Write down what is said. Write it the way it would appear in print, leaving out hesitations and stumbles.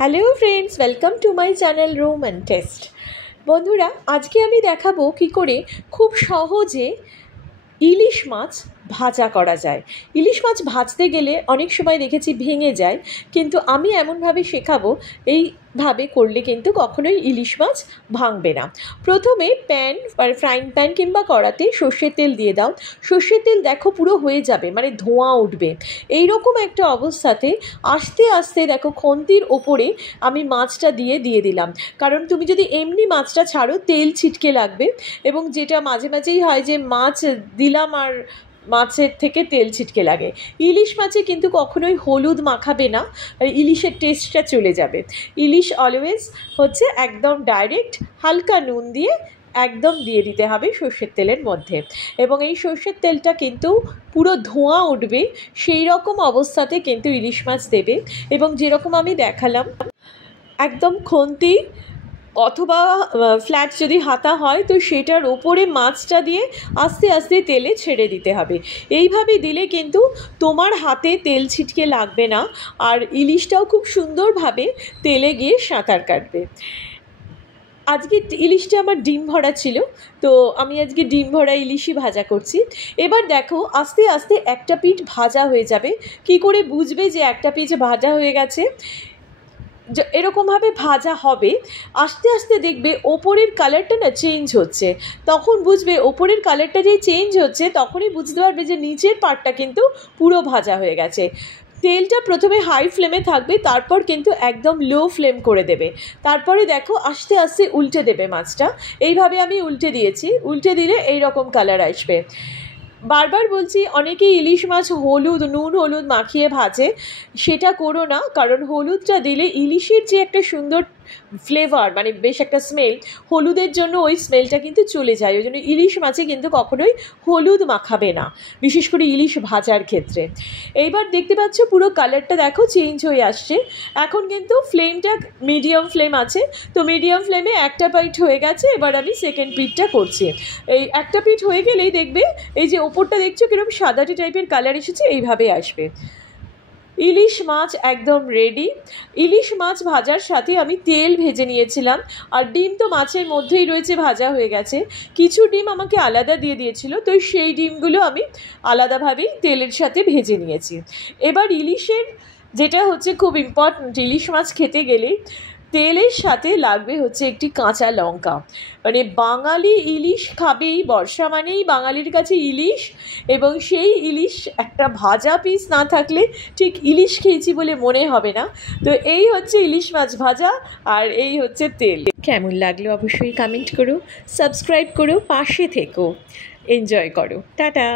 Hello friends, welcome to my channel room and test. বন্ধুরা, আজকে আমি দেখাবো কি করে খুব সহজে ইলিশ মাছ ভাজা করা যায়। ইলিশ মাছ ভাজতে গেলে অনেক সময় দেখেছি ভেঙে যায়, কিন্তু আমি এমনভাবে শেখাবো এইভাবে করলে কিন্তু কখনোই ইলিশ মাছ ভাঙবে না। প্রথমে প্যান আর ফ্রাইং প্যান কিংবা কড়াতে সর্ষের তেল দিয়ে দাও। সর্ষের তেল দেখো পুরো হয়ে যাবে, মানে ধোঁয়া উঠবে। এই রকম একটা অবস্থাতে আস্তে আস্তে দেখো খন্তির ওপরে আমি মাছটা দিয়ে দিলাম, কারণ তুমি যদি এমনি মাছটা ছাড়ো তেল ছিটকে লাগবে, এবং যেটা মাঝে মাঝেই হয় যে মাছ দিলাম আর মাছের থেকে তেল ছিটকে লাগে। ইলিশ মাছে কিন্তু কখনোই হলুদ মাখাবে না, ইলিশের টেস্টটা চলে যাবে। ইলিশ অলওয়েজ হচ্ছে একদম ডাইরেক্ট হালকা নুন দিয়ে একদম দিয়ে দিতে হবে সর্ষের তেলের মধ্যে, এবং এই সর্ষের তেলটা কিন্তু পুরো ধোঁয়া উঠবে, সেই রকম অবস্থাতে কিন্তু ইলিশ মাছ দেবে। এবং যেরকম আমি দেখালাম, একদম খন্তি অথবা ফ্ল্যাট যদি হাতা হয় তো সেটার ওপরে মাছটা দিয়ে আস্তে আস্তে তেলে ছেড়ে দিতে হবে। এইভাবে দিলে কিন্তু তোমার হাতে তেল ছিটকে লাগবে না, আর ইলিশটাও খুব সুন্দরভাবে তেলে গিয়ে সাঁতার কাটবে। আজকে ইলিশটা আমার ডিম ভরা ছিল, তো আমি আজকে ডিম ভরা ইলিশই ভাজা করছি। এবার দেখো আস্তে আস্তে একটা পিঠ ভাজা হয়ে যাবে। কি করে বুঝবে যে একটা পিঠ ভাজা হয়ে গেছে? এরকমভাবে ভাজা হবে, আস্তে আস্তে দেখবে ওপরের কালারটা না চেঞ্জ হচ্ছে। তখন বুঝবে ওপরের কালারটা যেই চেঞ্জ হচ্ছে, তখনই বুঝতে পারবে যে নিচের পার্টটা কিন্তু পুরো ভাজা হয়ে গেছে। তেলটা প্রথমে হাই ফ্লেমে থাকবে, তারপর কিন্তু একদম লো ফ্লেম করে দেবে। তারপরে দেখো আস্তে আস্তে উল্টে দেবে মাছটা। এইভাবে আমি উল্টে দিয়েছি, উল্টে দিলে এই রকম কালার আসবে। বারবার বলছি, অনেকেই ইলিশ মাছ নুন হলুদ মাখিয়ে ভাজে, সেটা করো না, কারণ হলুদটা দিলে ইলিশের যে একটা সুন্দর ফ্লেভার, মানে বেশ একটা স্মেল, হলুদের জন্য ওই স্মেলটা কিন্তু চলে যায়। ওই জন্য ইলিশ মাছে কিন্তু কখনোই হলুদ মাখাবে না, বিশেষ করে ইলিশ ভাজার ক্ষেত্রে। এইবার দেখতে পাচ্ছ পুরো কালারটা দেখো চেঞ্জ হয়ে আসছে। এখন কিন্তু ফ্লেমটা মিডিয়াম ফ্লেম আছে, তো মিডিয়াম ফ্লেমে একটা পিঠ হয়ে গেছে। এবার আমি সেকেন্ড পিঠটা করছি। এই একটা পিঠ হয়ে গেলেই দেখবে এই যে ওপরটা দেখছো কিরকম সাদাটি টাইপের কালার এসেছে, এইভাবে আসবে। ইলিশ মাছ একদম রেডি। ইলিশ মাছ ভাজার সাথে আমি তেল ভেজে নিয়েছিলাম, আর ডিম তো মাছের মধ্যেই রয়েছে, ভাজা হয়ে গেছে। কিছু ডিম আমাকে আলাদা দিয়ে দিয়েছিল, তো সেই ডিমগুলো আমি আলাদাভাবেই তেলের সাথে ভেজে নিয়েছি। এবার ইলিশের যেটা হচ্ছে খুব ইম্পর্ট্যান্ট, ইলিশ মাছ খেতে গেলে তেলের সাথে লাগবে হচ্ছে একটি কাঁচা লঙ্কা। মানে বাঙালি ইলিশ খাবেই, বর্ষা মানেই বাঙালির কাছে ইলিশ, এবং সেই ইলিশ একটা ভাজা পিস না থাকলে ঠিক ইলিশ খেয়েছি বলে মনে হবে না। তো এই হচ্ছে ইলিশ মাছ ভাজা, আর এই হচ্ছে তেল। কেমন লাগলো অবশ্যই কমেন্ট করো, সাবস্ক্রাইব করো, পাশে থেকো, এনজয় করো। টাটা।